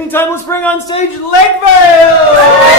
Meantime, let's bring on stage Lakevale!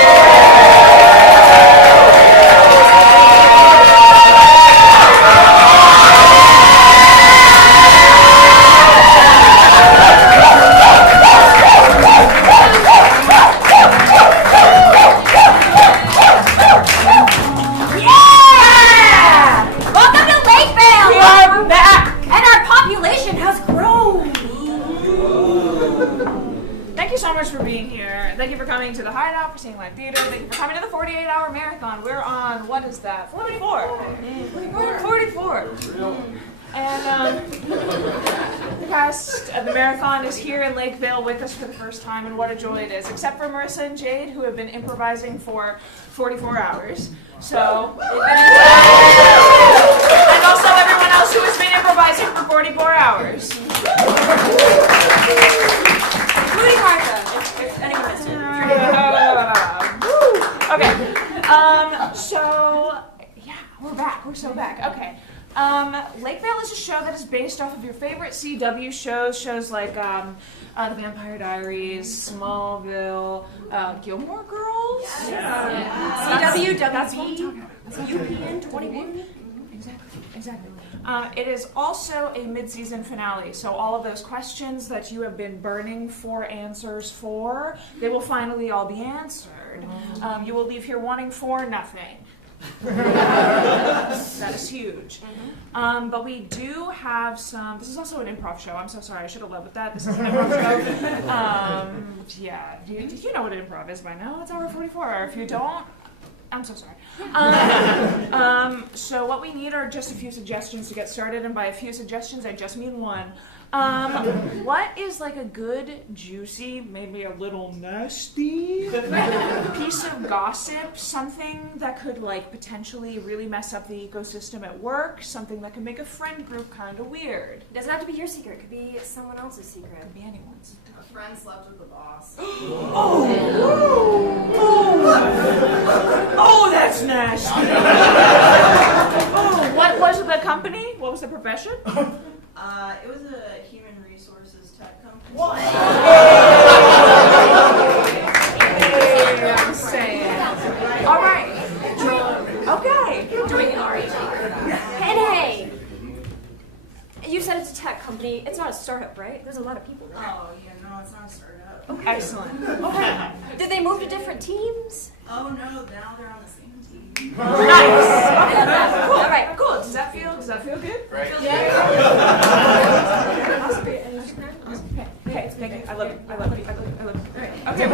For being here. Thank you for coming to the Hideout, for seeing live theater. Thank you for coming to the 48-hour marathon. We're on, what is that? 44. 44. And the cast of the marathon is here in Lakevale with us for the first time, and what a joy it is. Except for Marissa and Jade, who have been improvising for 44 hours. So, and also everyone else who has been improvising for 44 hours. Including Martha, if anyone missed it. Okay. So yeah, we're back. We're so back. Okay. Lakevale is a show that is based off of your favorite CW shows like The Vampire Diaries, Smallville, Gilmore Girls. Yeah. CW, UPN 21. Exactly. It is also a mid-season finale, so all of those questions that you have been burning for answers for, they will finally all be answered. You will leave here wanting for nothing. That is huge. But we do have some. This is also an improv show. I'm so sorry. I should have led with that. This is an improv show. Yeah. You know what improv is by now. It's hour 44. If you don't, I'm so sorry. So what we need are just a few suggestions to get started, and by a few suggestions, I just mean one. What is like a good, juicy, maybe a little nasty piece of gossip, something that could like potentially really mess up the ecosystem at work, something that could make a friend group kind of weird? It doesn't have to be your secret. It could be someone else's secret. It could be anyone's. A friend slept with the boss. Oh, that's nasty. Oh, what was the company? What was the profession? It was a human resources tech company. What? I'm saying. All right. Okay. Doing it already. Hey! You said it's a tech company. It's not a startup, right? There's a lot of people there. Oh, yeah, no, it's not a startup. Okay. Excellent. Okay. Did they move to different teams? Oh, no, now they're on the same team. Nice. Okay. Cool. All right. Cool. Does that feel good? Right. Yeah. Awesome. Hey, thank you. I love you. All right. Okay.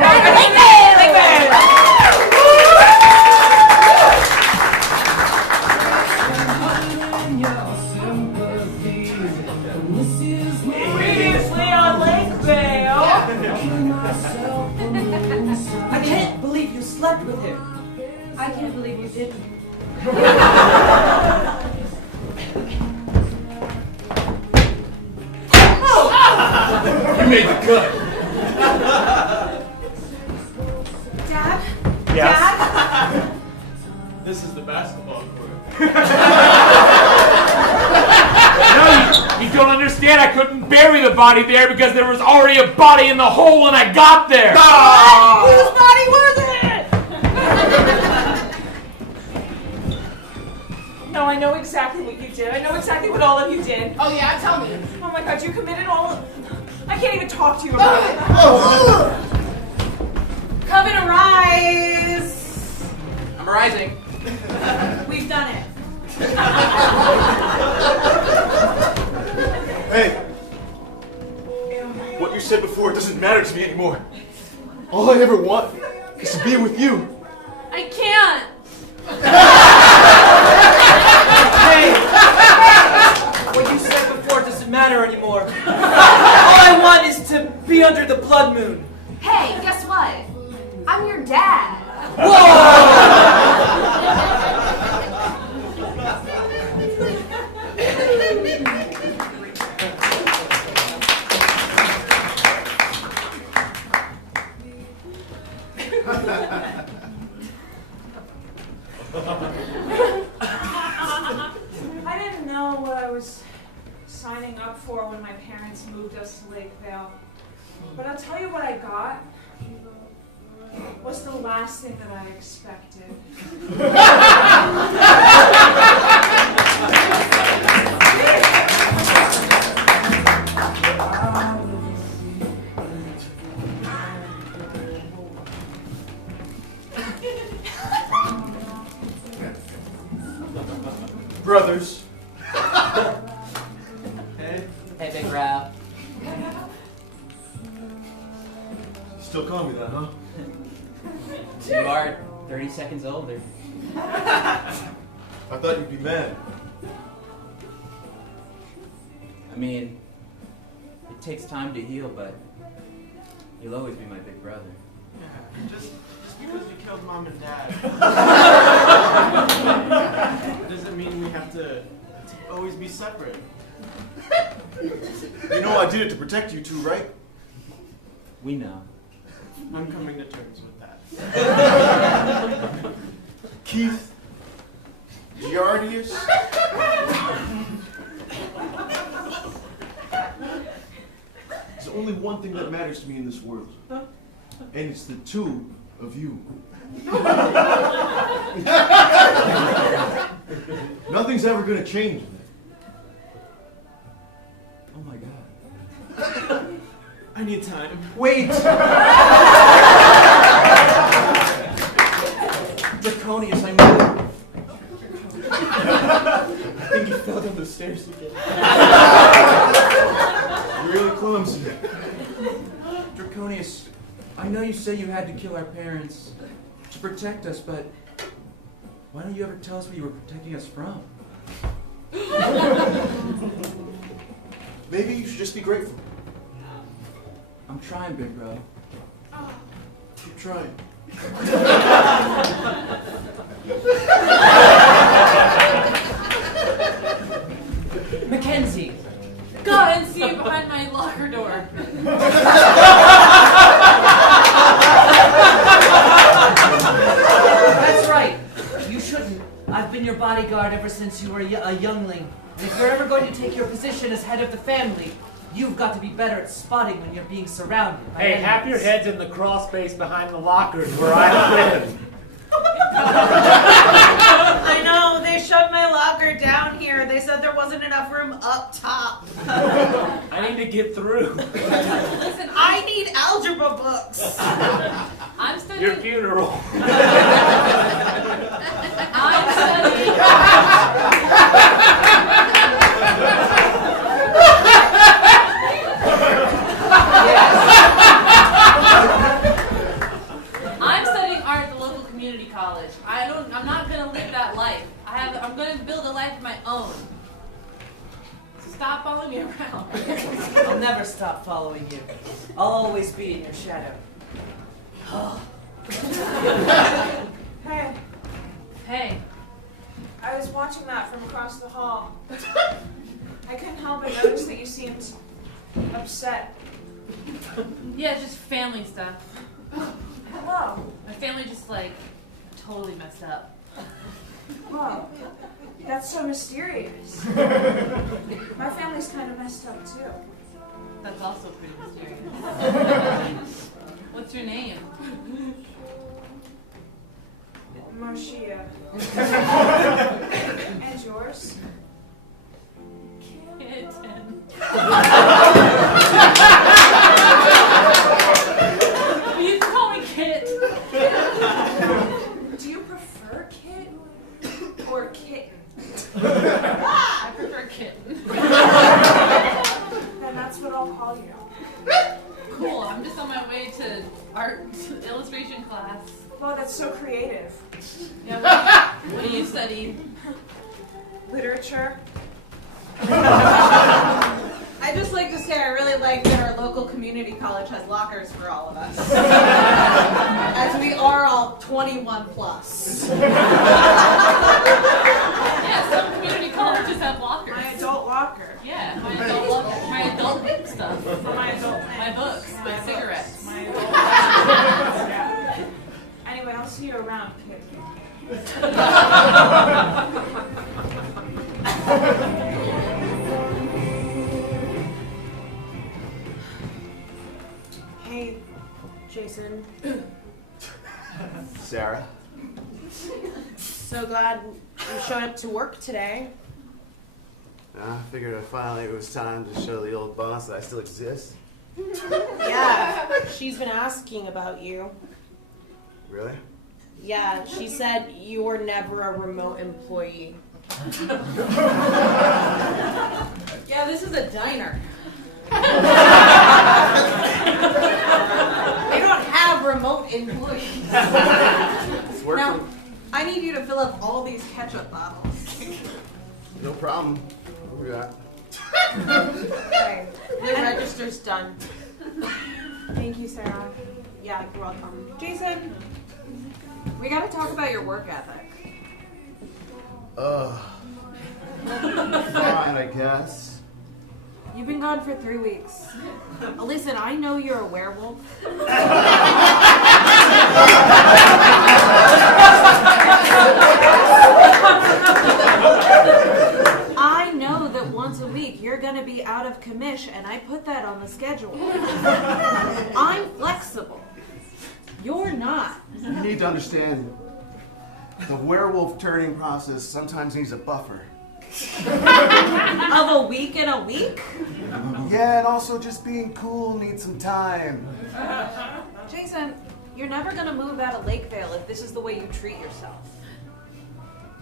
Previously on Lakevale. I can't believe you slept with him. I can't believe you didn't. You made the cut. Dad? Yes? Dad? This is the basketball court. No, you don't understand. I couldn't bury the body there because there was already a body in the hole when I got there. Whose body was it? No, I know exactly what you did. I know exactly what all of you did. Oh, yeah, tell me. Oh my god, you committed all of... I can't even talk to you about it. Come and arise. I'm rising. We've done it. Hey, what you said before doesn't matter to me anymore. All I ever want is to be with you. I can't. Hey! What you said before doesn't matter anymore. All I want is to be under the blood moon. Hey, guess what? I'm your dad. I didn't know what I was signing up for when my parents moved us to Lakevale. But I'll tell you what I got was the last thing that I expected. Brothers. Hey, Big Rap. Still call me that, huh? You are 30 seconds older. I thought you'd be mad. I mean, it takes time to heal, but you'll always be my big brother. Yeah, just because we killed Mom and Dad doesn't mean we have to always be separate. You know I did it to protect you two, right? We know. I'm coming to terms with that. Keith, Giardius. There's only one thing that matters to me in this world, and it's the two of you. Nothing's ever gonna change that. Oh my god. I need time. Wait! Draconius, I think he fell down the stairs again. You're really clumsy. Draconius, I know you say you had to kill our parents to protect us, but why don't you ever tell us what you were protecting us from? Maybe you should just be grateful. I'm trying, big bro. Keep trying. Mackenzie, go and see you behind my locker door. That's right. You shouldn't. I've been your bodyguard ever since you were a youngling. And if you're ever going to take your position as head of the family, you've got to be better at spotting when you're being surrounded by Hey, enemies. half your head's in the crawl space behind the lockers where I live. I know, they shoved my locker down here. They said there wasn't enough room up top. I need to get through. Listen, I need algebra books. I'm studying. Your funeral. I'm studying. I'm studying art at the local community college. I'm not gonna live that life. I'm gonna build a life of my own. So stop following me around. I'll never stop following you. I'll always be in your shadow. Hey, Hey, I was watching that from across the hall. I couldn't help but notice that you seemed upset. yeah, it's just family stuff. Hello. My family just like totally messed up. Whoa. That's so mysterious. My family's kind of messed up too. That's also pretty mysterious. What's your name? Moshia. And yours? Kitten. You can call me Kit. Do you prefer kit or kitten? I prefer kitten. Then that's what I'll call you. Cool, I'm just on my way to art illustration class. Oh, that's so creative. Yeah, what do you study? Literature? I just like to say I really like that our local community college has lockers for all of us. As we are all 21 plus. Yeah, some community colleges have lockers. My adult locker. Yeah, my adult stuff. My books, my cigarettes. My adult locker. Yeah. Anyway, I'll see you around, kid. Jason. Sarah. So glad you showed up to work today. I figured it was time to show the old boss that I still exist. Yeah, she's been asking about you. Really? Yeah, she said you were never a remote employee. Yeah, this is a diner. They don't have remote employees. It's working. Now, I need you to fill up all these ketchup bottles. No problem. What we got? Okay, the register's done. Thank you, Sarah. Yeah, you're welcome. Jason, we gotta talk about your work ethic. Fine, I guess. You've been gone for 3 weeks. Listen, I know you're a werewolf. I know that once a week you're gonna be out of commish, and I put that on the schedule. I'm flexible. You're not. You need to understand, the werewolf turning process sometimes needs a buffer. Of a week and a week? Yeah, and also just being cool needs some time. Jason, you're never gonna move out of Lakevale if this is the way you treat yourself.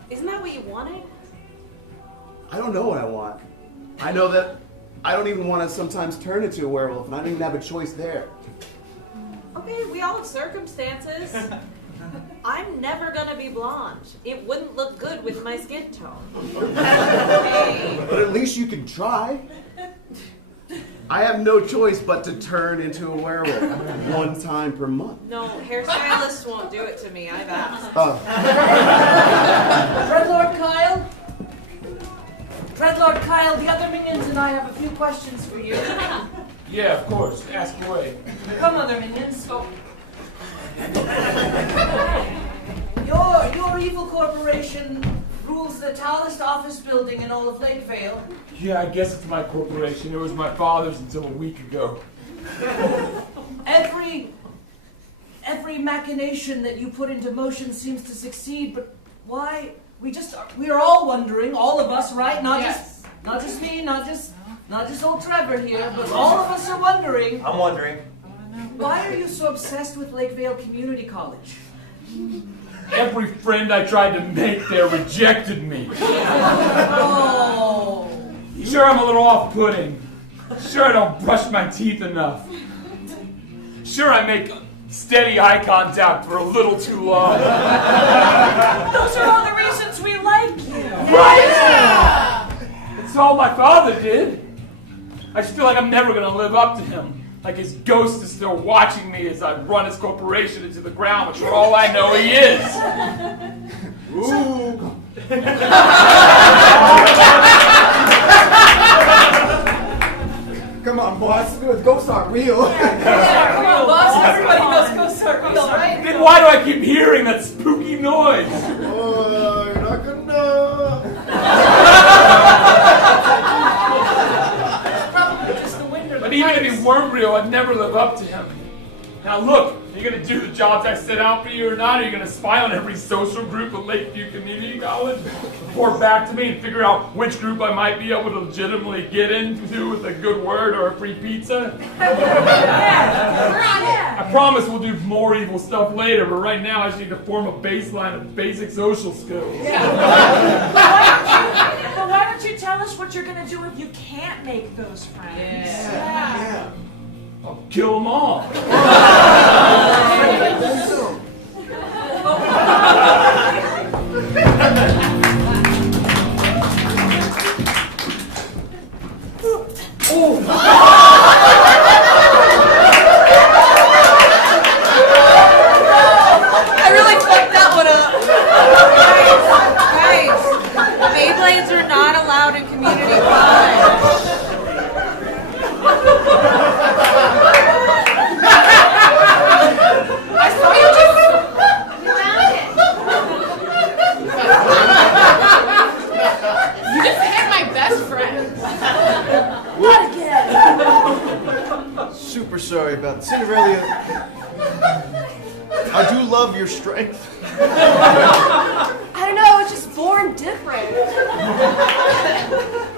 Isn't that what you wanted? I don't know what I want. I know that I don't even want to sometimes turn into a werewolf, and I don't even have a choice there. Okay, we all have circumstances. I'm never gonna be blonde. It wouldn't look good with my skin tone. But at least you can try. I have no choice but to turn into a werewolf 1 time per month. No, hairstylists won't do it to me. I've asked. Dreadlord Kyle? Dreadlord Kyle, the other minions and I have a few questions for you. Yeah, of course. Ask away. Come, other minions. Your evil corporation rules the tallest office building in all of Lakevale. Yeah, I guess it's my corporation. It was my father's until a week ago. Every machination that you put into motion seems to succeed, but why? We are all wondering, all of us, right? Not just me, not just old Trevor here, but all of us are wondering. I'm wondering. Why are you so obsessed with Lakevale Community College? Every friend I tried to make there rejected me. Oh. Sure, I'm a little off-putting. Sure, I don't brush my teeth enough. Sure, I make steady eye contact for a little too long. Those are all the reasons we like you. Right? Yeah. It's all my father did. I just feel like I'm never going to live up to him. Like his ghost is still watching me as I run his corporation into the ground, which for all I know he is. Ooh. Come on, boss. Ghosts aren't real. Yeah, come on, boss. Everybody knows ghosts aren't real, right? Then why do I keep hearing that spooky noise? Oh, you're not gonna know. But even if he weren't real, I'd never live up to him. Now look, are you going to do the jobs I set out for you or not? Are you going to spy on every social group at Lakeview Community College? Report back to me and figure out which group I might be able to legitimately get into with a good word or a free pizza? Yeah. I promise we'll do more evil stuff later, but right now I just need to form a baseline of basic social skills. But why don't you tell us what you're gonna do if you can't make those friends? Yeah. I'll kill them all. I really fucked that one up. Guys, Beyblades are not allowed in community college. I do love your strength. I don't know, I was just born different.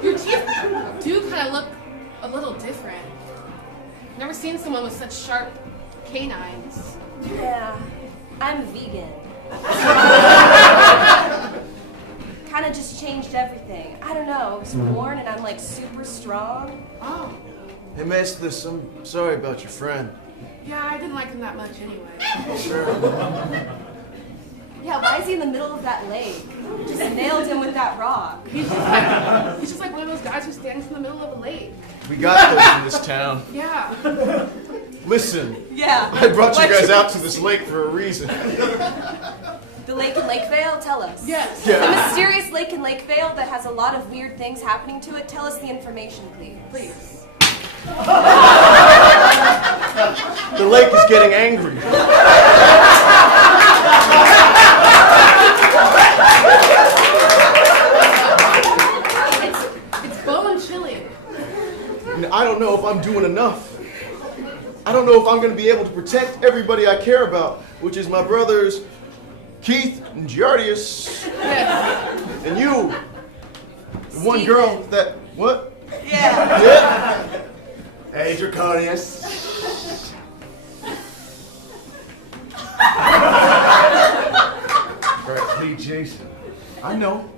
Your teeth do kind of look a little different. Never seen someone with such sharp canines. Yeah, I'm vegan. Kind of just changed everything. I don't know, I was born and I'm like super strong. Oh. Hey, Maestas, I'm sorry about your friend. Yeah, I didn't like him that much anyway. Sure. Yeah, why is he in the middle of that lake? Just nailed him with that rock. He's just like one of those guys who stands in the middle of a lake. We got those in this town. Yeah. Listen. Yeah. I brought you guys out to this lake for a reason. The lake in Lakevale? Tell us. Yes. Yeah. The mysterious lake in Lakevale that has a lot of weird things happening to it. Tell us the information, please. Please. The lake is getting angry. It's bone chilling. And I don't know if I'm doing enough. I don't know if I'm going to be able to protect everybody I care about, which is my brothers Keith and Giardius. Yes. And you. The one girl that, what? Yeah. Yeah. Hey, Draconius. Right, Jason. I know.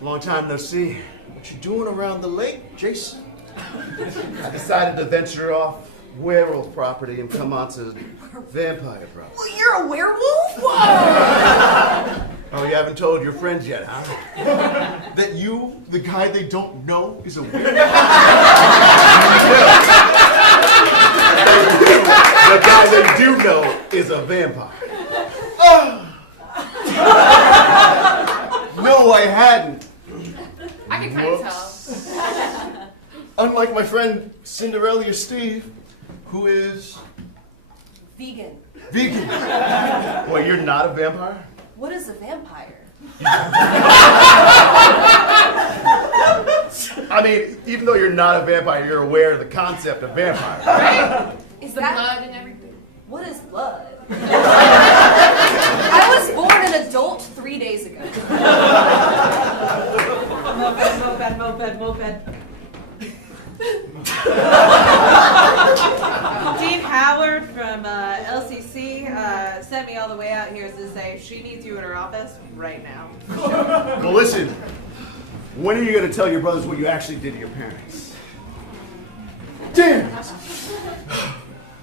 Long time no see. What you doing around the lake, Jason? I decided to venture off werewolf property and come onto vampire property. Well, you're a werewolf? Oh, you haven't told your friends yet, huh? That you, the guy they don't know, is a werewolf? The guy they do know is a vampire. No, I hadn't. I can kind of tell. Unlike my friend Cinderella Steve, who is Vegan. vegan. Wait, you're not a vampire? What is a vampire? I mean, even though you're not a vampire, you're aware of the concept of vampire. Right? Is The that blood and everything. what is blood? I was born an adult 3 days ago. Moped. Steve Howard from LCC sent me all the way out here to say she needs you in her office right now. Well, listen. When are you going to tell your brothers what you actually did to your parents? Damn!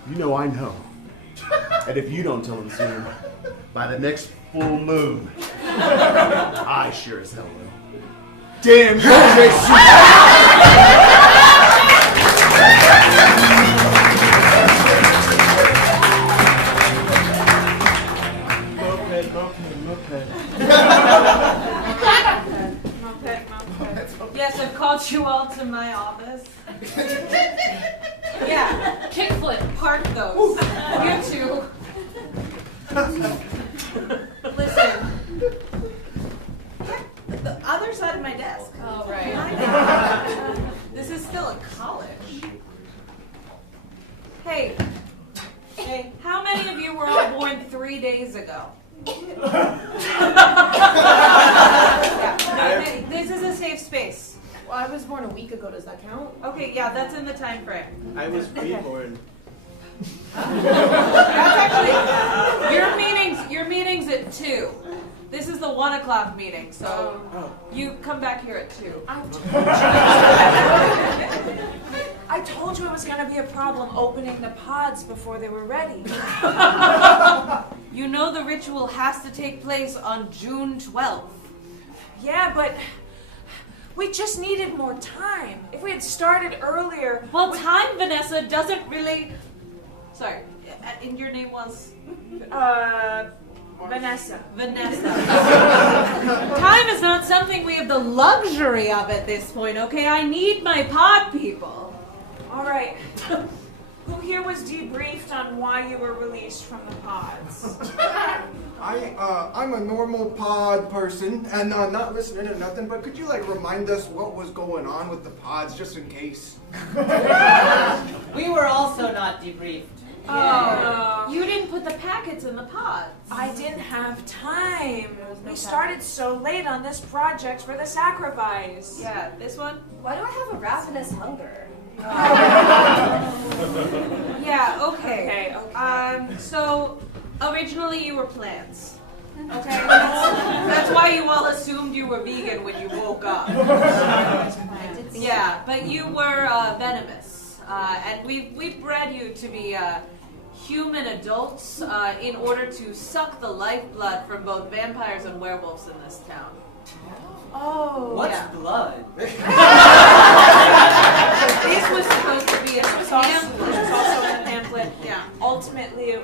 You know I know. And if you don't tell them soon, by the next full moon, I sure as hell will. Damn, you Jason! Yes, I've called you all to my office. Yeah, Kickflip. park those. You two. Listen. The other side of my desk. Oh, right. This is still a college. Hey, how many of you were all born 3 days ago? Yeah, no, this is a safe space. Well, I was born a week ago. Does that count? Okay, yeah, that's in the time frame. I was reborn. That's actually your meeting's at 2. This is the 1 o'clock meeting, so you come back here at 2. I told you it was going to be a problem opening the pods before they were ready. You know the ritual has to take place on June 12th. Yeah, but we just needed more time. If we had started earlier... Well, time, Vanessa, doesn't really... Sorry, and your name was? Vanessa. Time is not something we have the luxury of at this point, okay? I need my pod people. All right. Who here was debriefed on why you were released from the pods? I'm a normal pod person and not listening to nothing, but could you remind us what was going on with the pods just in case? We were also not debriefed. Oh, you didn't put the packets in the pods. I didn't have time. We started so late on this project for the sacrifice. Yeah, this one? Why do I have a ravenous hunger? Yeah, okay. Okay. So, originally you were plants. Okay? That's why you all assumed you were vegan when you woke up. Yeah, but you were venomous. And we've bred you to be human adults in order to suck the lifeblood from both vampires and werewolves in this town. Oh. What's Yeah. blood? This was supposed to be a This was pamphlet. also in the pamphlet. Yeah. Ultimately,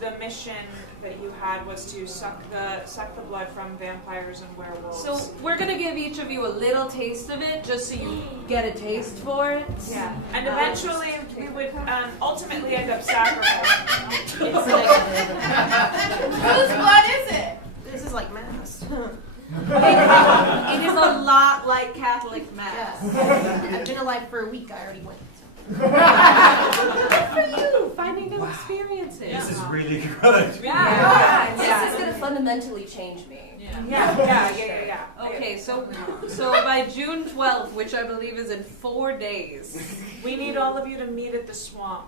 the mission that you had was to suck the blood from vampires and werewolves. So we're gonna give each of you a little taste of it, just so you get a taste for it. yeah, and eventually we would ultimately end up sacrificing. It's like Whose blood is it? This is like mass. it is a lot like Catholic mass. I've been alive for a week. I already went. Good for you, finding new experiences. This is really good. Yeah. This is gonna fundamentally change me. Yeah. Okay, so by June 12th, which I believe is in 4 days, We need all of you to meet at the swamp.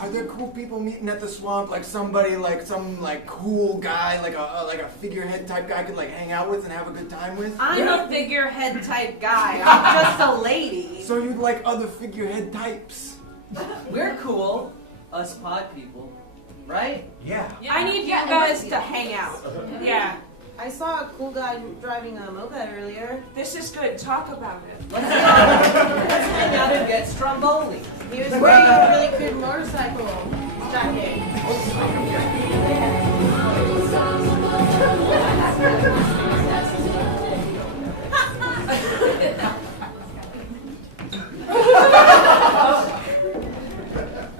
Are there cool people meeting at the swamp? Like somebody, like some like cool guy, like a figurehead type guy I could like hang out with and have a good time with? I'm a figurehead type guy. I'm just a lady. So you'd like other figurehead types? We're cool, us pod people, right? Yeah. I need you guys to hang out. Yeah, I saw a cool guy driving a moped earlier. this is good. Talk about it. Let's hang out and get stromboli. He was wearing a really good motorcycle jacket.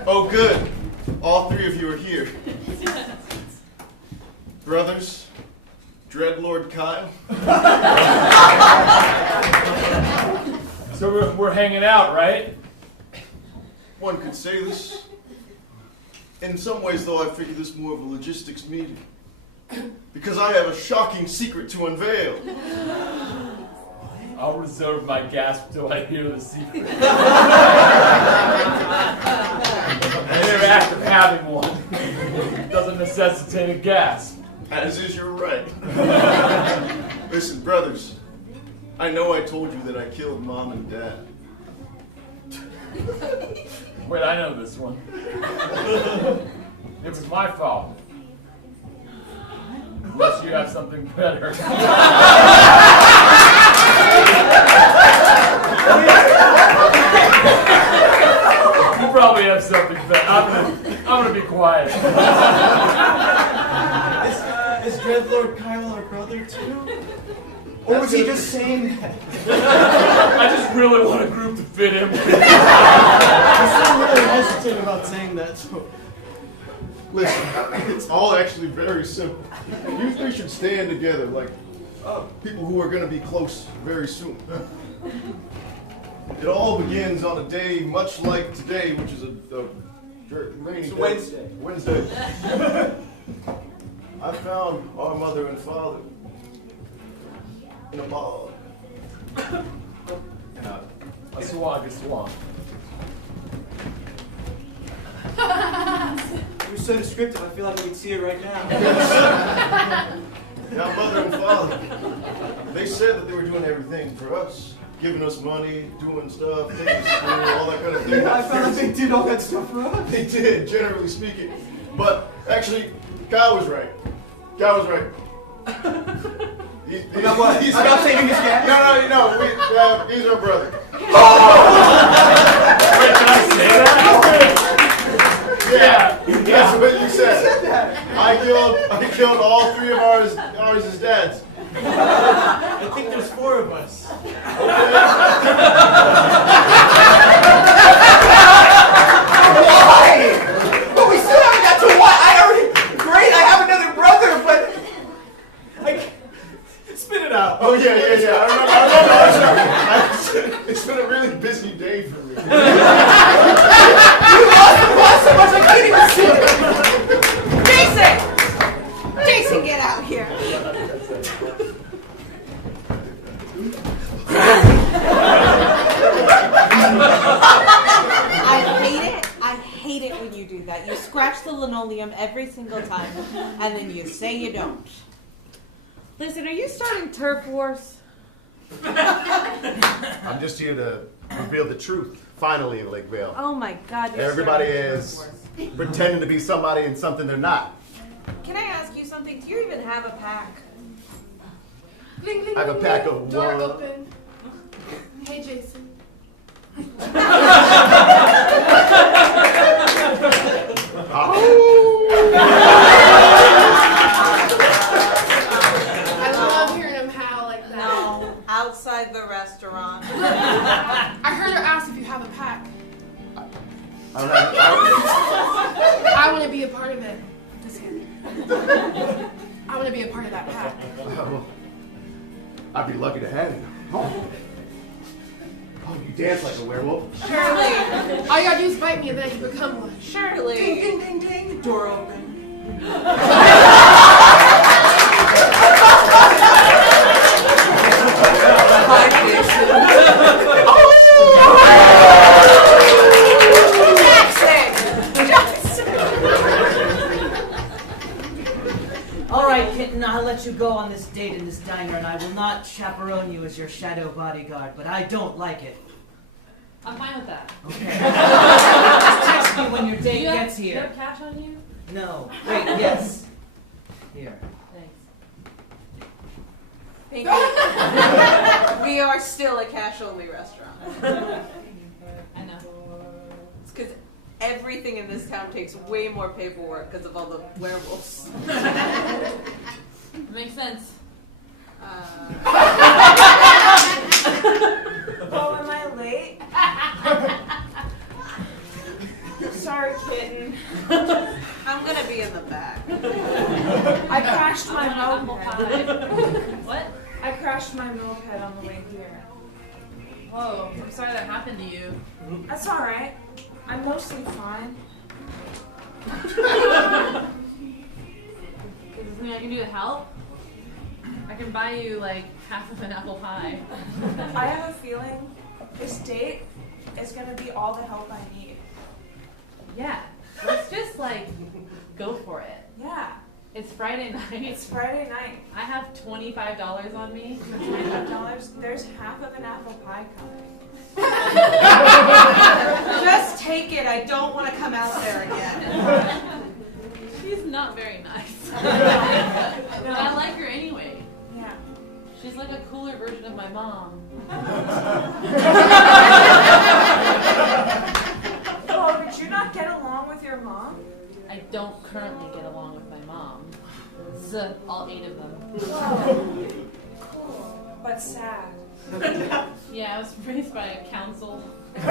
Oh, good. All three of you are here. Brothers, Dreadlord Kyle. So we're hanging out, right? One could say this. In some ways, though, I figure this more of a logistics meeting. Because I have a shocking secret to unveil. I'll reserve my gasp till I hear the secret. The mere act of having one doesn't necessitate a gasp. As is your right. Listen, brothers, I know I told you that I killed Mom and Dad. Wait, I know this one. It was my fault. Unless you have something better. You probably have something better. I'm gonna be quiet. Is Dreadlord Kyle our brother too? Or was he just saying that? I just really want a group to fit in with. I'm still really hesitant about saying that, so. Listen, it's all actually very simple. You three should stand together like people who are going to be close very soon. It all begins on a day much like today, which is a rainy day. Wednesday. I found our mother and father in a bog. A swag. You're so descriptive, I feel like we can see it right now. Now, mother and father, they said that they were doing everything for us. Giving us money, doing stuff, taking us to school, all that kind of thing. I found out they did all that stuff for us. They did, generally speaking. But actually, Kyle was right. About what? About saving his gas? No, he's our brother. Wait, did I say that? Yeah, that's what you said. I killed all three of ours as dads. I think there's 4 of us. Why? But we still haven't got to what? Great, I have another brother, but Spit it out. Oh yeah. I remember. It's been a really busy day for me. you lost the bus so much I hate it when you do that. You scratch the linoleum every single time, and then you say you don't. Listen, are you starting turf wars? I'm just here to reveal the truth, finally, in Lakevale. Oh my God! You're Everybody starting is turf wars. pretending to be somebody and something they're not. Can I ask you something? Do you even have a pack? Gling, gling, I have a gling, pack gling. of Door one. open. Hey, Jason. I love hearing him howl like that. No, outside the restaurant. I heard her ask if you have a pack. I don't have, I want to be a part of it. Just kidding. I want to be a part of that pack. I'd be lucky to have it. Oh, you dance like a werewolf. Surely. All you gotta do is bite me and then you become one. Surely. Ding, ding, ding, ding. Door open. Hi, Jason. All right, kitten, I'll let you go on this date in this diner, and I will not chaperone you as your shadow bodyguard, but I don't like it. I'm fine with that. Okay. Just text me when your date You gets have here. cash on you? No. Wait, yes. Here. Thanks. Thank you. We are still a cash-only restaurant. I know. It's because everything in this town takes way more paperwork because of all the werewolves. Makes sense. Oh, am I late? Sorry, kitten. I'm gonna be in the back. I crashed my moped. What? I crashed my moped on the way here. Whoa, I'm sorry that happened to you. That's all right. I'm mostly fine. Is there something I can do to help? I can buy you like half of an apple pie. I have a feeling this date is gonna be all the help I need. Yeah, let's just like go for it. Yeah, It's Friday night. it's Friday night. I have $25 on me. $25. There's half of an apple pie coming. Just take it. I don't want to come out there again. She's not very nice. But I like her anyway. Yeah. She's like a cooler version of my mom. Oh, did you not get along with your mom? I don't currently get along with my mom. All 8 of them. Oh, cool. But sad. Yeah, I was raised by a council. That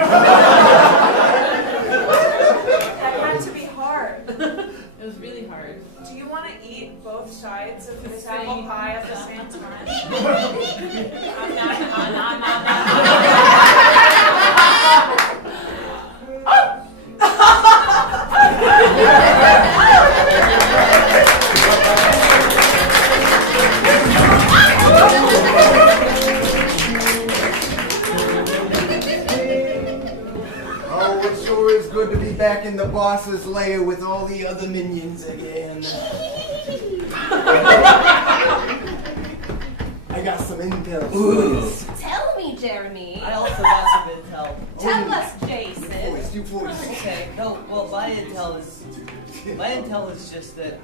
had to be hard. It was really hard. Do you want to eat both sides of this Same. apple pie at the same time? Oh, it sure is good to be back in the boss's lair with all the other minions again. I got some intel. Tell me, Jeremy. I also got some intel. Tell us, Jason. Voice, you voice. Okay, no, well, my intel is just that,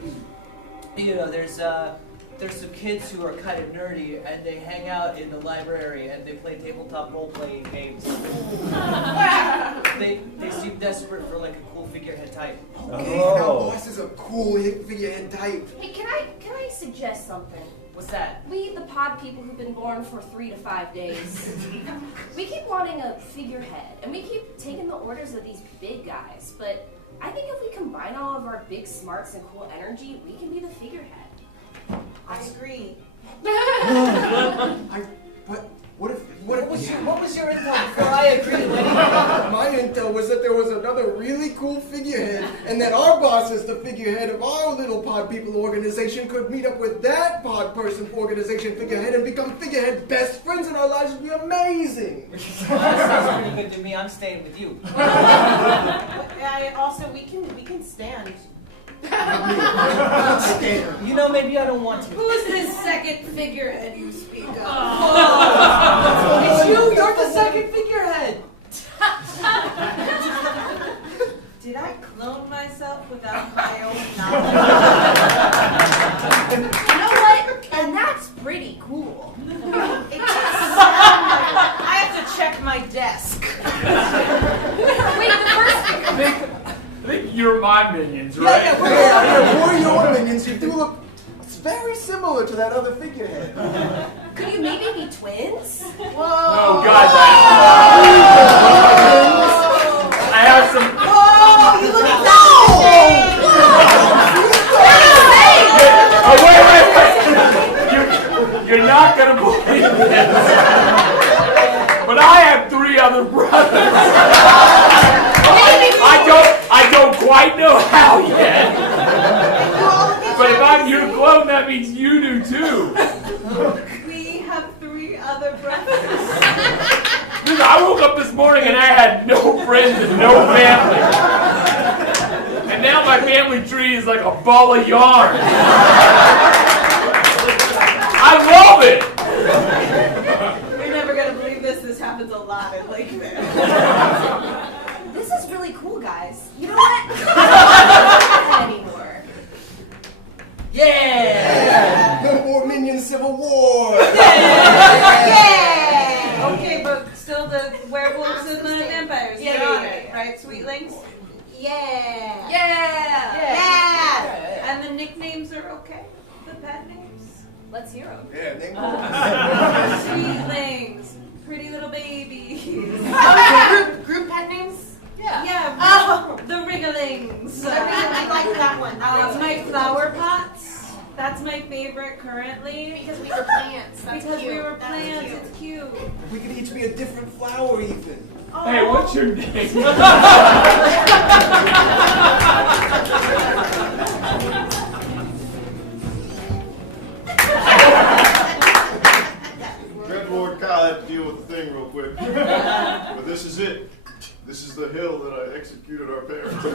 you know, there's some kids who are kind of nerdy and they hang out in the library and they play tabletop role-playing games. they seem desperate for like a cool figurehead type. Okay, now boss is a cool figurehead type. Hey, can I suggest something? What's that? We, the pod people who've been born for 3 to 5 days, we keep wanting a figurehead, and we keep taking the orders of these big guys, but I think if we combine all of our big smarts and cool energy, we can be the figurehead. I agree. What was your intel before I agreed? My intel was that there was another really cool figurehead, and that our boss, as the figurehead of our little pod people organization, could meet up with that pod person organization figurehead and become figurehead best friends, and our lives would be amazing. That sounds pretty good to me. I'm staying with you. I also we can stand. You know, maybe I don't want to. Who's this second figurehead you speak of? It's you! You're the second figurehead! Did I clone myself without my own knowledge? You know what? And that's pretty cool. It does sound like I have to check my desk. Wait, the first I think you're my minions, right? We're your minions. You do look very similar to that other figurehead. Could you maybe be twins? Whoa. Oh, God. I have some... Whoa, you look Oh, wait. You're not going to believe this. But I have 3 other brothers. I don't quite know how yet. But if I'm your clone, that means you do too. We have 3 other brothers. Listen, I woke up this morning and I had no friends and no family. And now my family tree is like a ball of yarn. I love it. You're never gonna believe this. This happens a lot in Lakevale. This is really cool, guys. You know what? I don't want anymore. Yeah! No more minion civil war. Yeah! Okay, but still the werewolves and the vampires. Yeah, They're on yeah, it, yeah. right, sweetlings? Yeah. Yeah! And the nicknames are okay? The pet names? Let's hear them. Yeah, name Sweetlings. Pretty little babies. Group pet names? Yeah, the wrigglings. I like that one. My flower pots. That's my favorite currently. Because we were plants. That's Because cute. we were That's plants, cute. it's cute. We could each be a different flower, Ethan. Hey, what's your name? Dreadlord Kyle had to deal with the thing real quick. But this is it. This is the hill that I executed our parents.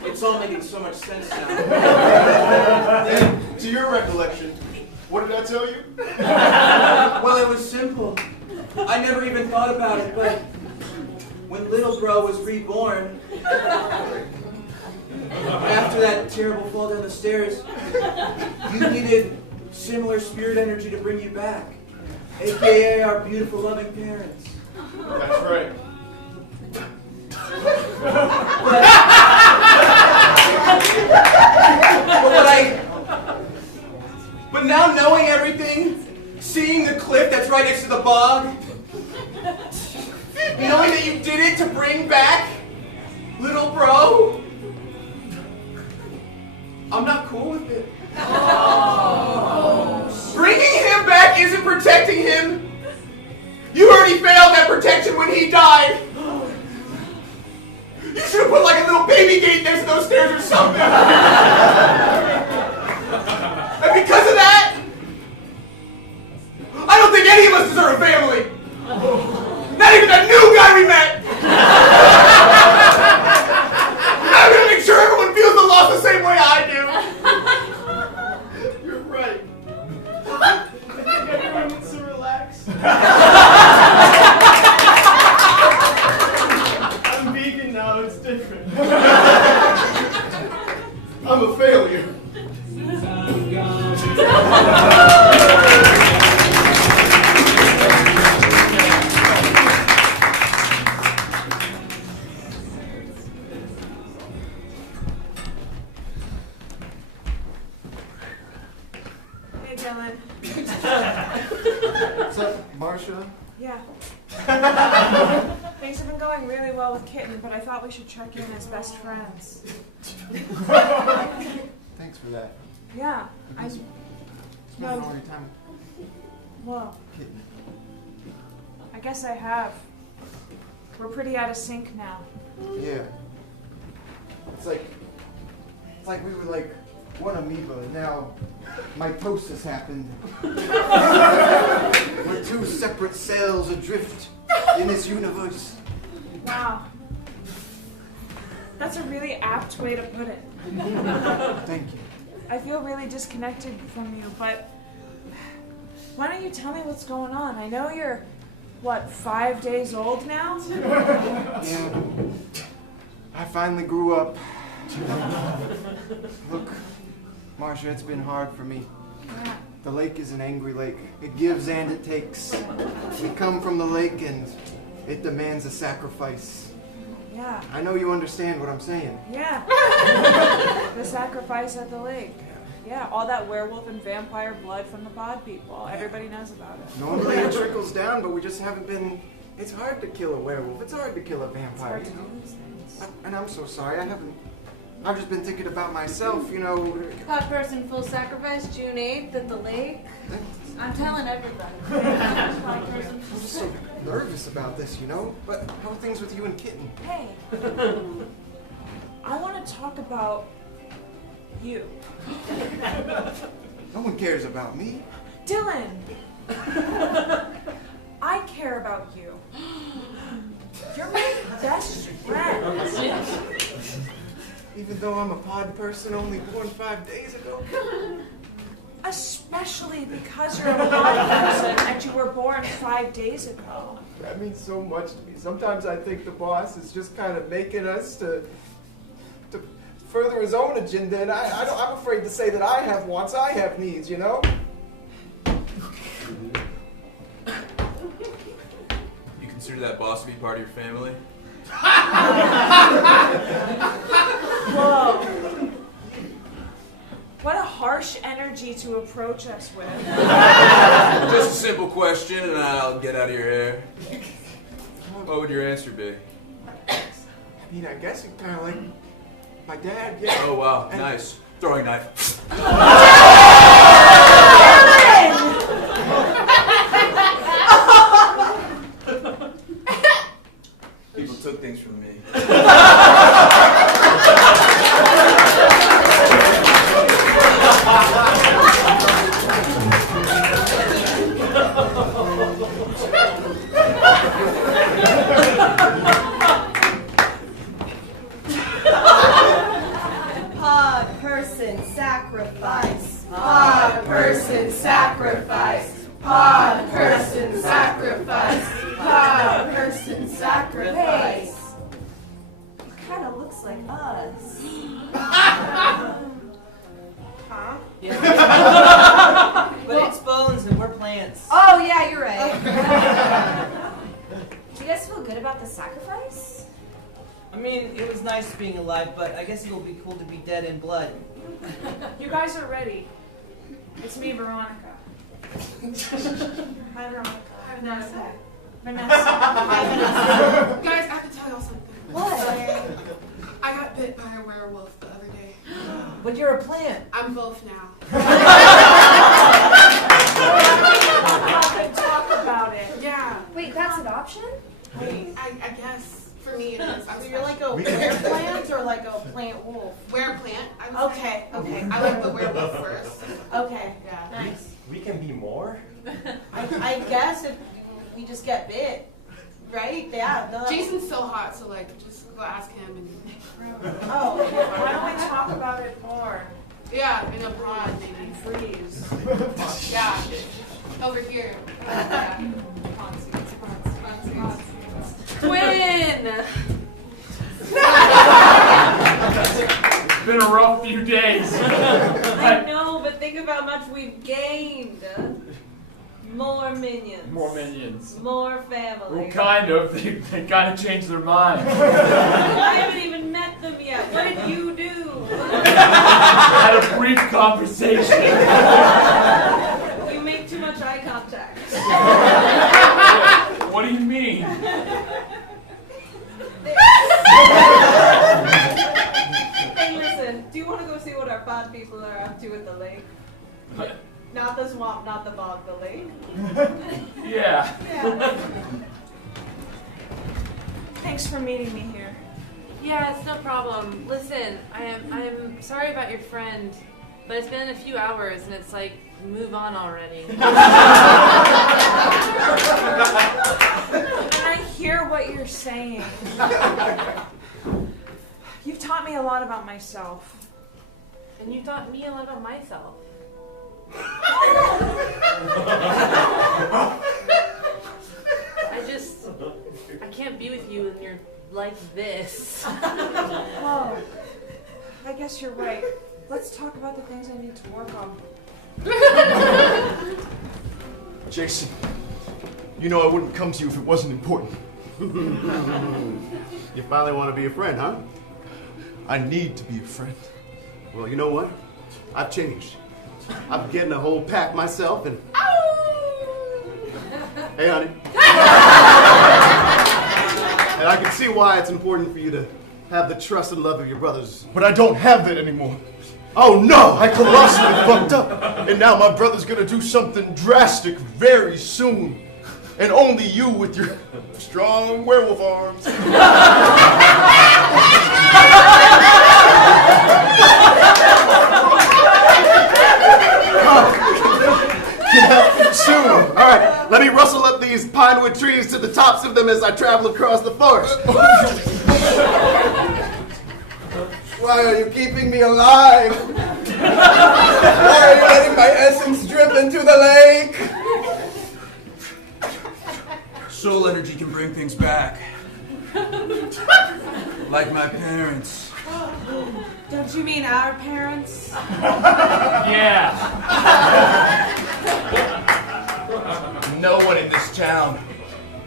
And it's all making so much sense now. And to your recollection, what did I tell you? Well, it was simple. I never even thought about it, but when little bro was reborn, after that terrible fall down the stairs, you needed similar spirit energy to bring you back, aka our beautiful, loving parents. That's right. But now knowing everything, seeing the cliff that's right next to the bog, knowing that you did it to bring back little bro, I'm not cool with it. Bringing him back isn't protecting him. You already failed that protection when he died. You should have put like a little baby gate next to those stairs or something. And because of that, I don't think any of us deserve a family. Not even that new guy we met. I'm gonna make sure everyone feels the loss the same way I do. You're right. I think everyone needs to relax. I'm vegan now, it's different. I'm a failure. Hey, Dylan. What's up, Marsha? Yeah. Things have been going really well with Kitten, but I thought we should check in as best friends. Thanks for that. Yeah. Spend all your time Well, Kitten. I guess I have. We're pretty out of sync now. Yeah. It's like we were like one amoeba, and now mitosis happened. We're two separate cells adrift in this universe. Wow. That's a really apt way to put it. Thank you. I feel really disconnected from you, but why don't you tell me what's going on? I know you're, 5 days old now? Yeah. I finally grew up. Look, Marcia, it's been hard for me. Yeah. The lake is an angry lake. It gives and it takes. We come from the lake and it demands a sacrifice. Yeah. I know you understand what I'm saying. Yeah. The sacrifice at the lake. Yeah, all that werewolf and vampire blood from the pod people. Everybody knows about it. Normally it trickles down, but we just haven't been... It's hard to kill a werewolf. It's hard to kill a vampire. It's hard to do these things. And I'm so sorry. I've just been thinking about myself, you know. Pod person full sacrifice, June 8th at the lake. I'm telling everybody. I'm just so nervous about this, you know. But how are things with you and Kitten? Hey. I want to talk about you. No one cares about me. Dylan! I care about you. You're my best friend. Even though I'm a pod person only born 5 days ago. Especially because you're a pod person and you were born 5 days ago. That means so much to me. Sometimes I think the boss is just kind of making us to further his own agenda, and I'm afraid to say that I have wants, I have needs, you know? You consider that boss to be part of your family? Whoa. What a harsh energy to approach us with. Just a simple question and I'll get out of your hair. What would your answer be? I mean, I guess it's kind of like my dad, yeah. Oh wow, nice. Throwing knife. People took things from me. Pod person sacrifice. Pod person sacrifice. Pod person sacrifice. Pod person sacrifice. It kind of looks like us. Huh? Yeah. But it's bones and we're plants. Oh, yeah, you're right. Do you guys feel good about the sacrifice? I mean, it was nice being alive, but I guess it'll be cool to be dead in blood. You guys are ready. It's me, Veronica. Hi, Veronica. Hi, Vanessa. Vanessa. Hi, Vanessa. Guys, I have to tell y'all something. What? I got bit by a werewolf the other day. But you're a plant. I'm both now. Talk about it. Yeah. Wait, that's an option? I guess for me it is. So you're like a were-plant or like a plant wolf? Were-plant. Okay, okay. I like the werewolf first. Okay, Yeah. nice. We can be more? I guess if we just get bit, right? Yeah. No. Jason's so hot, so like just go ask him and Oh, Why don't we talk about it more? yeah, in a pod maybe. Freeze. Yeah. Over here. Yeah. Pod seats, pod seats. Twin! It's been a rough few days. I know, but think of how much we've gained. More minions. More minions. More family. Well, kind of. They kind of changed their mind. I haven't even met them yet. What did you do? Had a brief conversation. You make too much eye contact. What do you mean? Hey, listen, do you want to go see what our pod people are up to at the lake? Not the swamp, not the bog, the lake. Yeah. Thanks for meeting me here. Yeah, it's no problem. Listen, I'm sorry about your friend, but it's been a few hours and it's like, move on already. And I hear what you're saying. You've taught me a lot about myself. And you taught me a lot about myself. I can't be with you when you're like this. Oh, I guess you're right. Let's talk about the things I need to work on. Jason, you know I wouldn't come to you if it wasn't important. You finally want to be a friend, huh? I need to be a friend. Well, you know what? I've changed. I'm getting a whole pack myself and... Hey, honey. And I can see why it's important for you to have the trust and love of your brothers. But I don't have that anymore. Oh no! I colossally fucked up. And now my brother's gonna do something drastic very soon. And only you with your strong werewolf arms. Can help you soon. All right, let me rustle up these pinewood trees to the tops of them as I travel across the forest. Why are you keeping me alive? Why are you letting my essence drip into the lake? Soul energy can bring things back. Like my parents. Don't you mean our parents? Yeah. No one in this town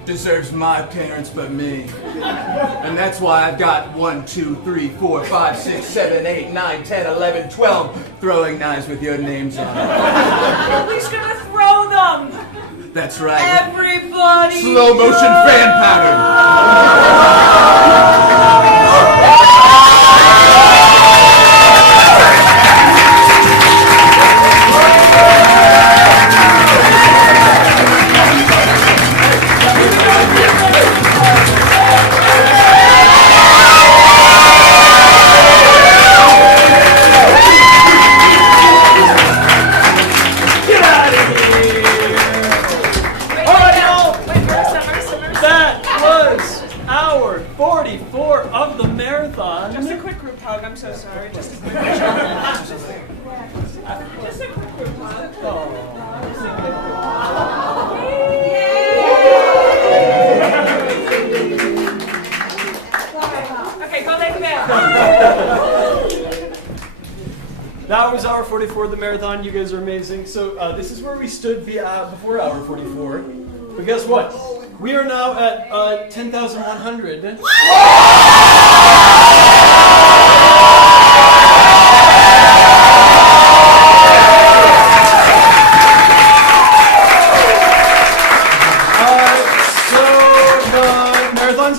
deserves my parents but me. And that's why I've got 1, 2, 3, 4, 5, 6, 7, 8, 9, 10, 11, 12 throwing knives with your names on it. At least gonna throw them! That's right. Everybody! Slow motion fan pattern. Hour 44 of the marathon. Just a quick group hug, I'm so sorry. Just a quick group hug. Just a quick group hug. Okay, go lay down. That was hour 44 of the marathon. You guys are amazing. So this is where we stood before hour 44. But guess what? We are now at 10,100.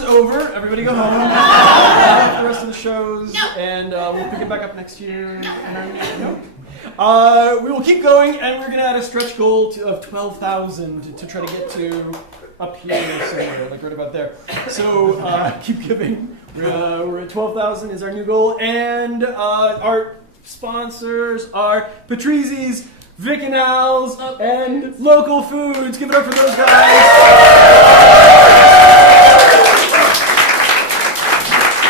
Over. Everybody go home. The rest of the shows, and we'll pick it back up next year. We will keep going, and we're going to add a stretch goal of 12,000 to try to get to up here somewhere, like right about there. So keep giving. We're at 12,000 is our new goal, and our sponsors are Patrizzi's, Vic and Al's, and Local Foods. Give it up for those guys.